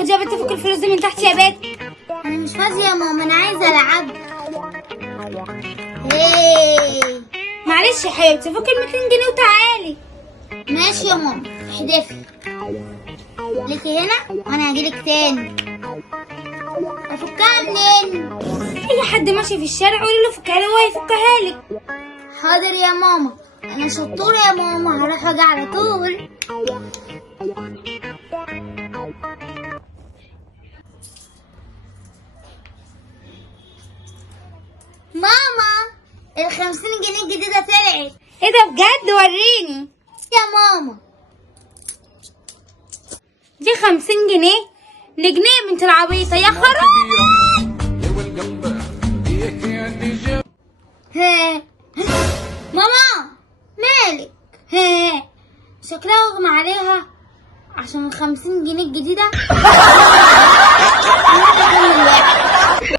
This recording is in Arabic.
خدي يا بنت فك الفلوس دي من تحت يا بنت. انا مش فاضيه يا ماما، انا عايزه العب. هي معلش يا حبيبتي، فك ال 200 جنيه وتعالي. ماشي يا ماما، احدفي ليكي هنا وانا هجيلك تاني. افكها منين؟ اي حد ماشي في الشارع قولي له فكها لي وهو هيفكها لك. حاضر يا ماما، انا شطوره يا ماما، هروح واجي على طول. ماما، ال50 جنيه الجديدة طلعت. ايه ده بجد؟ وريني يا ماما. دي 50 جنيه لجنيه يا بنت العبيطة يا خراب. هي ماما، مالك؟ هي شكلها اغمى عليها عشان ال50 جنيه الجديدة.